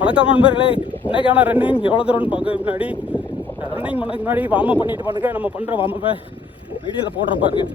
வணக்கம் நண்பர்களே. இன்றைக்கான ரன்னிங் எவ்வளோ தூரம்னு பார்க்க முன்னாடி ரன்னிங் பண்ணதுக்கு முன்னாடி வார்ம் அப் பண்ணிட்டு பண்ணுங்க. நம்ம பண்ணுற வார்ம் அப்பை வீடியோவில் போடுற பாருங்க.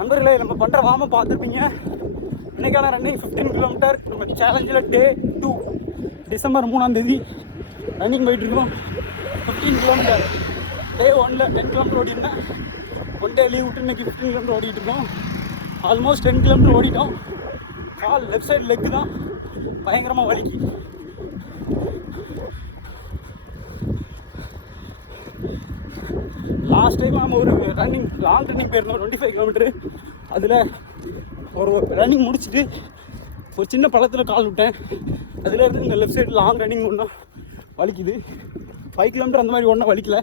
நண்பர்களே, நம்ம பண்ணுற வார்ம் அப் பார்த்துருப்பீங்க. இன்றைக்கான ரன்னிங் 15 கிலோமீட்டர். நம்ம சேலஞ்சில் டே 2 டிசம்பர் 3ஆம் தேதி ரன்னிங் போயிட்டுருக்கோம். 15 கிலோமீட்டர். டே 1ல் 10 கிலோமீட்டர் ஓடிருந்தேன். 1 டே லீவ் விட்டு இன்றைக்கி 15 கிலோமீட்டர் ஓடிட்டு இருக்கோம். ஆல்மோஸ்ட் 10 கிலோமீட்டர் ஓடிட்டோம். கால் லெஃப்ட் சைடு லெக்கு தான் பயங்கரமாக வலிக்கு. லாஸ்ட் டைம் நம்ம ஒரு லாங் ரன்னிங் போயிருந்தோம் 25 கிலோமீட்டரு. அதில் ஒரு ரன்னிங் முடிச்சுட்டு ஒரு சின்ன பள்ளத்தில் கால் விட்டேன். அதுலேருந்து இந்த லெஃப்ட் சைடு லாங் ரன்னிங் ஒன்றா வலிக்குது. 5 கிலோமீட்டர் அந்த மாதிரி ஒன்றா வலிக்கல,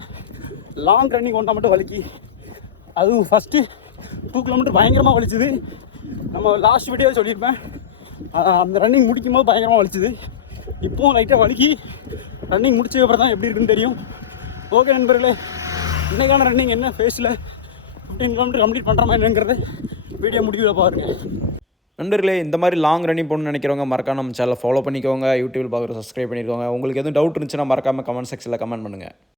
லாங் ரன்னிங் ஒன்றா மட்டும் வலிக்கு. அதுவும் ஃபஸ்ட்டு 2 கிலோமீட்டர் பயங்கரமாக வலிச்சுது. நம்ம லாஸ்ட் வீடியோவில் சொல்லியிருப்பேன், அந்த ரன்னிங் முடிக்கும் போது பயங்கரமாக வலிச்சுது. இப்போவும் லைட்டாக வலிக்கி. ரன்னிங் முடிச்சதுக்கப்புறம் தான் எப்படி இருக்குன்னு தெரியும். ஓகே நண்பர்களே, இன்றைக்கான ரன்னிங் என்ன ஃபேஸில் 15 கிலோமீட்டர் கம்ப்ளீட் பண்ணுற மாதிரி என்னங்கிறத வீடியோ முடிவில் பாருங்கள். நண்பர்களே, இந்த மாதிரி லாங் ரன்னிங் போகணும்னு நினைக்கிறவங்க மறக்காம நம்ம சேனலை ஃபாலோ பண்ணிக்கோங்க. யூடியூபில் பார்க்குற சப்ஸ்கிரைப் பண்ணிக்கோங்க. உங்களுக்கு எதுவும் டவுட் இருந்துச்சுன்னா மறக்காமல் கமெண்ட் செக்ஷனில் கமெண்ட் பண்ணுங்கள்.